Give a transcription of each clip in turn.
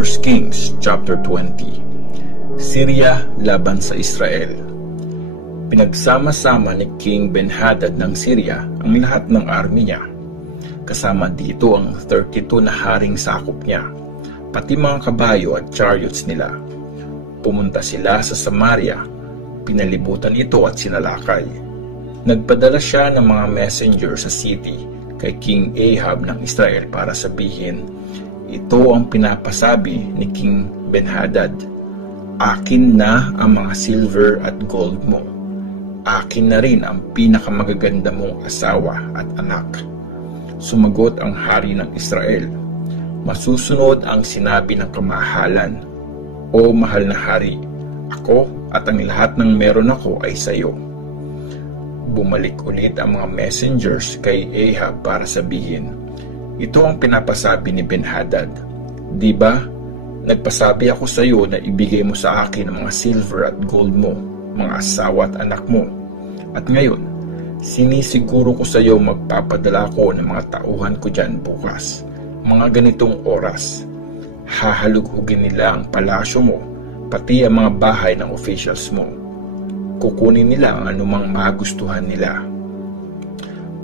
1 Kings chapter 20. Syria laban sa Israel. Pinagsama-sama ni King Ben-Hadad ng Syria ang lahat ng army niya. Kasama dito ang 32 na haring sakop niya, pati mga kabayo at chariots nila. Pumunta sila sa Samaria, pinalibutan ito at sinalakay. Nagpadala siya ng mga messenger sa city kay King Ahab ng Israel para sabihin, ito ang pinapasabi ni King Ben-Hadad, akin na ang mga silver at gold mo. Akin na rin ang pinakamagaganda mong asawa at anak. Sumagot ang hari ng Israel, masusunod ang sinabi ng kamahalan. O mahal na hari, ako at ang lahat ng meron ako ay sa iyo. Bumalik ulit ang mga messengers kay Ahab para sabihin, ito ang pinapasabi ni Ben-Hadad. Di ba, nagpasabi ako sa iyo na ibigay mo sa akin ang mga silver at gold mo, mga asawa at anak mo. At ngayon, sinisiguro ko sa iyo magpapadala ko ng mga tauhan ko dyan bukas, mga ganitong oras. Hahalughugin nila ang palasyo mo, pati ang mga bahay ng officials mo. Kukunin nila ang anumang magustuhan nila.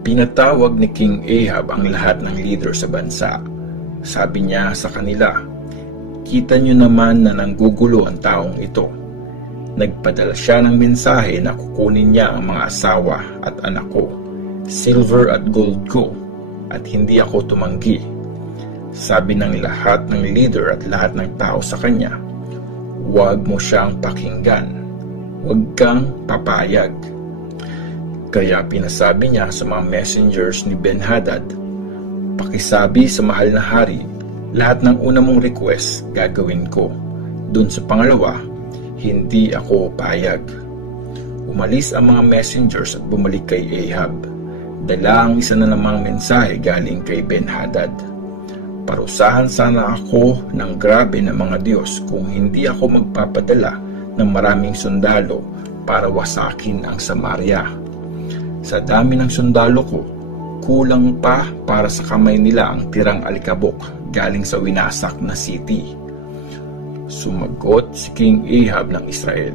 Pinatawag ni King Ahab ang lahat ng leader sa bansa. Sabi niya sa kanila, kita niyo naman na nanggugulo ang taong ito. Nagpadala siya ng mensahe na kukunin niya ang mga asawa at anak ko, silver at gold ko, at hindi ako tumanggi. Sabi ng lahat ng leader at lahat ng tao sa kanya, huwag mo siyang pakinggan, huwag kang papayag. Kaya pinasabi niya sa mga messengers ni Ben-Hadad, pakisabi sa mahal na hari, lahat ng una mong request gagawin ko. Dun sa pangalawa, hindi ako payag. Umalis ang mga messengers at bumalik kay Ahab. Dala ang isa na namang mensahe galing kay Ben-Hadad. Parusahan sana ako ng grabe ng mga Diyos kung hindi ako magpapadala ng maraming sundalo para wasakin ang Samaria. Sa dami ng sundalo ko, kulang pa para sa kamay nila ang tirang alikabok galing sa winasak na city. Sumagot si King Ahab ng Israel,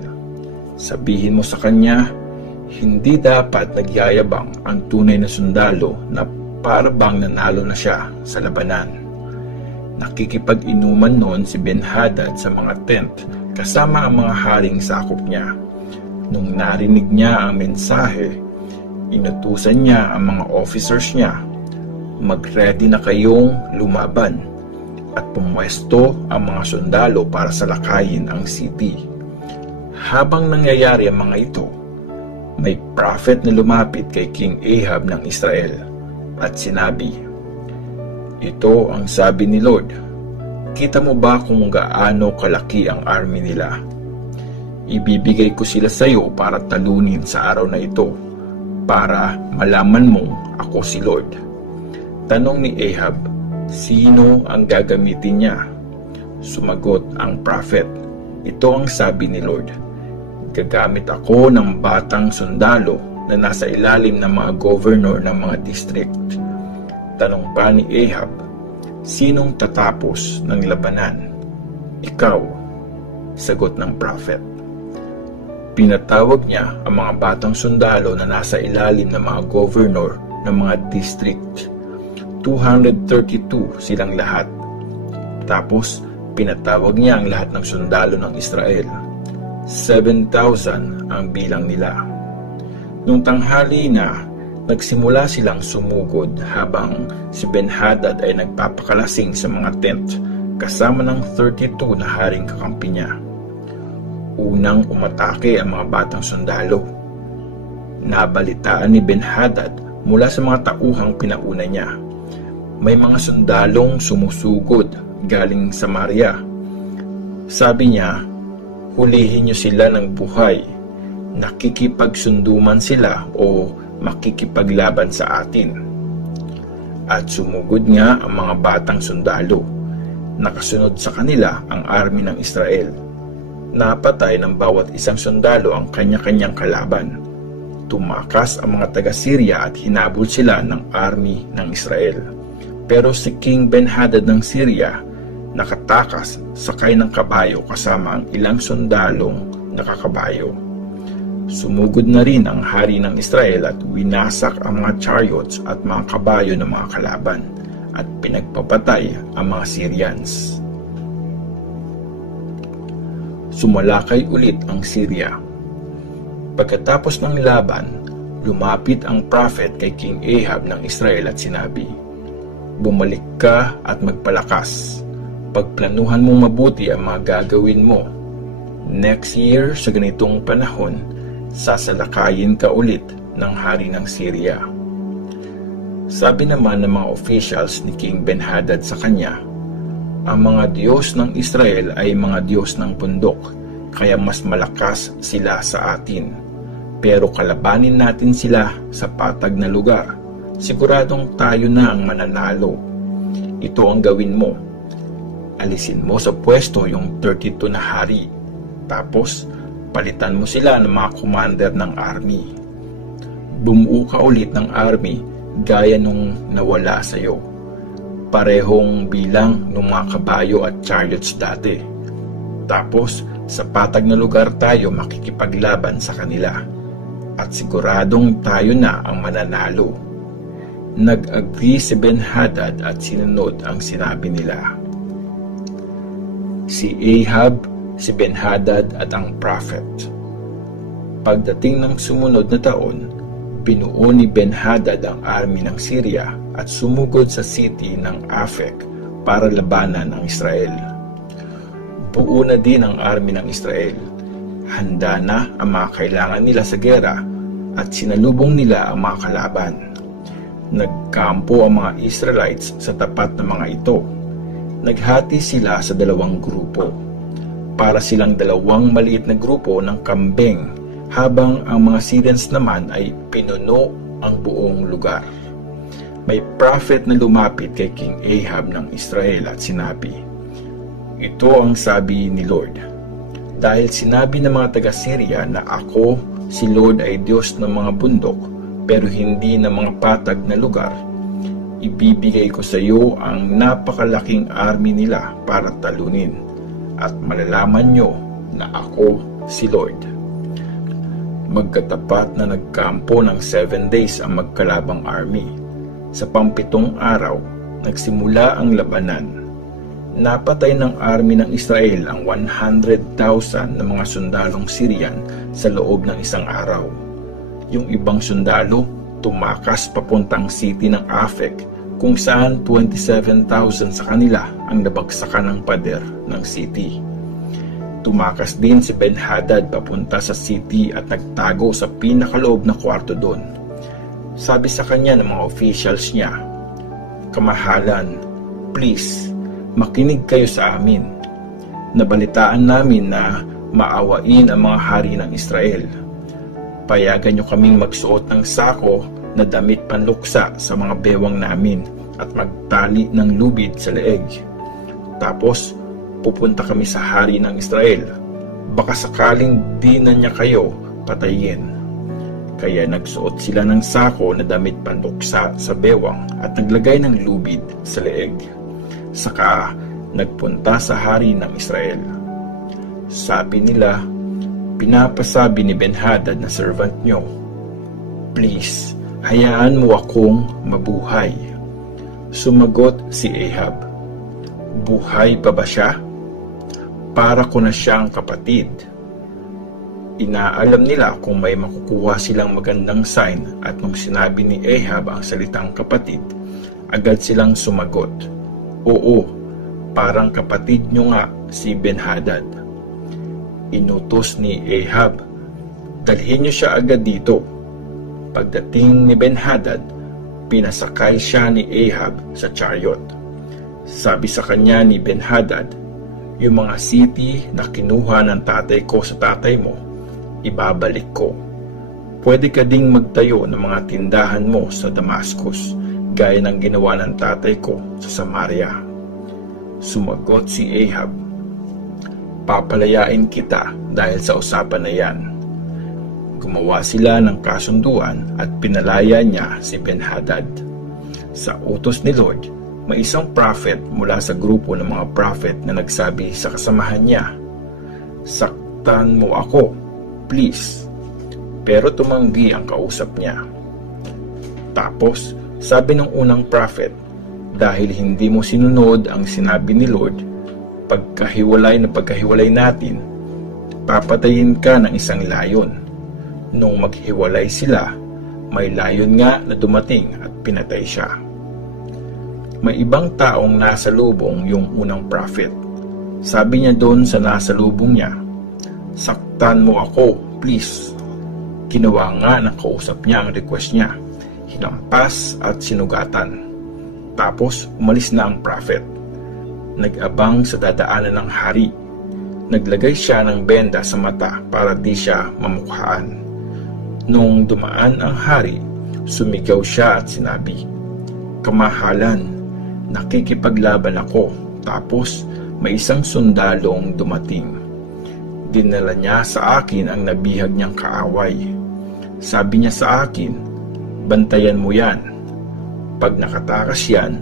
sabihin mo sa kanya, hindi dapat nagyayabang ang tunay na sundalo na para bang nanalo na siya sa labanan. Nakikipag-inuman noon si Ben-Hadad sa mga tent kasama ang mga haring sakop niya. Nung narinig niya ang mensahe, inutusan niya ang mga officers niya, mag-ready na kayong lumaban, at pumwesto ang mga sundalo para salakayin ang city. Habang nangyayari ang mga ito, may prophet na lumapit kay King Ahab ng Israel at sinabi, ito ang sabi ni Lord, kita mo ba kung gaano kalaki ang army nila? Ibibigay ko sila sa iyo para talunin sa araw na ito, para malaman mong ako si Lord. Tanong ni Ahab, sino ang gagamitin niya? Sumagot ang prophet, ito ang sabi ni Lord, gagamit ako ng batang sundalo na nasa ilalim ng mga governor ng mga district. Tanong pa ni Ahab, sinong tatapos ng labanan? Ikaw, sagot ng prophet. Pinatawag niya ang mga batang sundalo na nasa ilalim ng mga governor ng mga district. 232 silang lahat. Tapos, pinatawag niya ang lahat ng sundalo ng Israel. 7,000 ang bilang nila. Nung tanghali na, nagsimula silang sumugod habang si Ben-Hadad ay nagpapakalasing sa mga tent kasama ng 32 na haring kakampi niya. Unang umatake ang mga batang sundalo. Nabalitaan ni Ben-Hadad mula sa mga tauhang pinauna niya. May mga sundalong sumusugod galing Samaria. Sabi niya, hulihin niyo sila ng buhay. Nakikipagsunduman sila o makikipaglaban sa atin. At sumugod nga ang mga batang sundalo. Nakasunod sa kanila ang army ng Israel. Napatay ng bawat isang sundalo ang kanya-kanyang kalaban. Tumakas ang mga taga-Syria at hinabol sila ng army ng Israel. Pero si King Ben-Hadad ng Syria nakatakas sakay ng kabayo kasama ang ilang sundalong nakakabayo. Sumugod na rin ang hari ng Israel at winasak ang mga chariots at mga kabayo ng mga kalaban at pinagpapatay ang mga Syrians. Sumalakay ulit ang Syria. Pagkatapos ng laban, lumapit ang prophet kay King Ahab ng Israel at sinabi, "Bumalik ka at magpalakas. Pagplanuhan mong mabuti ang mga gagawin mo. Next year, sa ganitong panahon, sasalakayin ka ulit ng hari ng Syria." Sabi naman ng mga officials ni King Ben-Hadad sa kanya, "Ang mga Diyos ng Israel ay mga Diyos ng bundok, kaya mas malakas sila sa atin. Pero kalabanin natin sila sa patag na lugar. Siguradong tayo na ang mananalo. Ito ang gawin mo. Alisin mo sa pwesto yung 32 na hari. Tapos, palitan mo sila ng mga commander ng army. Bumuo ka ulit ng army gaya nung nawala sa'yo. Parehong bilang ng mga kabayo at chariots dati. Tapos, sa patag na lugar tayo makikipaglaban sa kanila. At siguradong tayo na ang mananalo." Nag-agree si Ben-Hadad at sinunod ang sinabi nila. Si Ahab, si Ben-Hadad at ang prophet. Pagdating ng sumunod na taon, binuo ni Ben-Hadad ang army ng Syria at sumugod sa city ng Afek para labanan ang Israel. Buo na din ang army ng Israel. Handa na ang mga kailangan nila sa gera at sinalubong nila ang mga kalaban. Nagkampo ang mga Israelites sa tapat ng mga ito. Naghati sila sa dalawang grupo. Para silang dalawang maliit na grupo ng kambing, habang ang mga Syrians naman ay pinuno ang buong lugar. May prophet na lumapit kay King Ahab ng Israel at sinabi, "Ito ang sabi ni Lord. Dahil sinabi ng mga taga-Syria na ako, si Lord ay Diyos ng mga bundok, pero hindi ng mga patag na lugar, ibibigay ko sa iyo ang napakalaking army nila para talunin, at malalaman nyo na ako si Lord." Magkatapat na nagkampo ng 7 days ang magkalabang army. Sa pang-7 araw, nagsimula ang labanan. Napatay ng army ng Israel ang 100,000 na mga sundalong Syrian sa loob ng 1 araw. Yung ibang sundalo tumakas papuntang city ng Afek, kung saan 27,000 sa kanila ang nabagsakan ng pader ng city. Tumakas din si Ben-Hadad papunta sa city at nagtago sa pinakaloob na kwarto doon. Sabi sa kanya ng mga officials niya, "Kamahalan, please, makinig kayo sa amin. Nabalitaan namin na maawain ang mga hari ng Israel. Payagan nyo kaming magsuot ng sako na damit panluksa sa mga bewang namin at magtali ng lubid sa leeg. Tapos, pupunta kami sa hari ng Israel. Baka sakaling di na niya kayo patayin." Kaya nagsuot sila ng sako na damit panluksa sa bewang at naglagay ng lubid sa leeg. Saka nagpunta sa hari ng Israel. Sabi nila, "Pinapasabi ni Ben-Hadad na servant nyo, please, hayaan mo akong mabuhay." Sumagot si Ahab, "Buhay pa ba siya? Para ko na siyang kapatid." Inaalam nila kung may makukuha silang magandang sign, at nung sinabi ni Ahab ang salitang kapatid, agad silang sumagot, "Oo, parang kapatid nyo nga si Ben-Hadad." Inutos ni Ahab, "Dalhin nyo siya agad dito." Pagdating ni Ben-Hadad, pinasakay siya ni Ahab sa chariot. Sabi sa kanya ni Ben-Hadad, "Yung mga city na kinuha ng tatay ko sa tatay mo, ibabalik ko. Pwede ka ding magtayo ng mga tindahan mo sa Damascus, gaya ng ginawa ng tatay ko sa Samaria." Sumagot si Ahab, "Papalayain kita dahil sa usapan na yan." Gumawa sila ng kasunduan at pinalaya niya si Ben-Hadad. Sa utos ni Lord, May isang prophet mula sa grupo ng mga prophet na nagsabi sa kasamahan niya, "Saktan mo ako, please." Pero tumanggi ang kausap niya. Tapos, sabi ng unang prophet, "Dahil hindi mo sinunod ang sinabi ni Lord, pagkahiwalay natin, papatayin ka ng isang layon." Nung maghiwalay sila, may layon nga na dumating at pinatay siya. May ibang taong nasa lubong yung unang prophet. Sabi niya doon sa nasa lubong niya, "Saktan mo ako, please." Ginawa nga ng kausap niya ang request niya. Hinampas at sinugatan. Tapos umalis na ang prophet. Nag-abang sa dadaanan ng hari. Naglagay siya ng benda sa mata para di siya mamukhaan. Nung dumaan ang hari, sumigaw siya at sinabi, "Kamahalan, nakikipaglaban ako." Tapos may isang sundalong dumating. Dinala niya sa akin ang nabihag niyang kaaway. Sabi niya sa akin, "Bantayan mo yan. Pag nakatakas yan,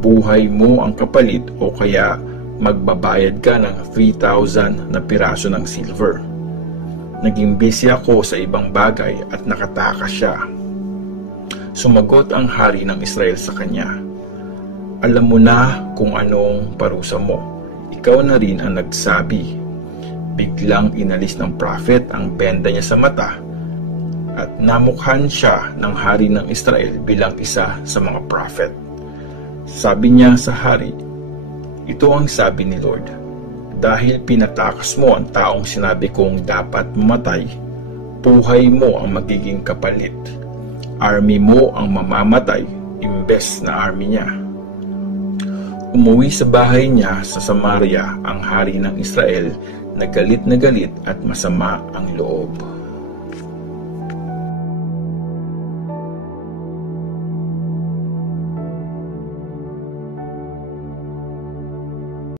buhay mo ang kapalit o kaya magbabayad ka ng 3,000 na piraso ng silver." Naging busy ako sa ibang bagay at nakatakas siya. Sumagot ang hari ng Israel sa kanya, "Alam mo na kung anong parusa mo. Ikaw na rin ang nagsabi." Biglang inalis ng prophet ang benda niya sa mata at namukhan siya ng hari ng Israel bilang isa sa mga prophet. Sabi niya sa hari, "Ito ang sabi ni Lord, dahil pinatakas mo ang taong sinabi kong dapat mamatay, buhay mo ang magiging kapalit. Army mo ang mamamatay imbes na army niya." Umuwi sa bahay niya sa Samaria ang hari ng Israel na galit at masama ang loob.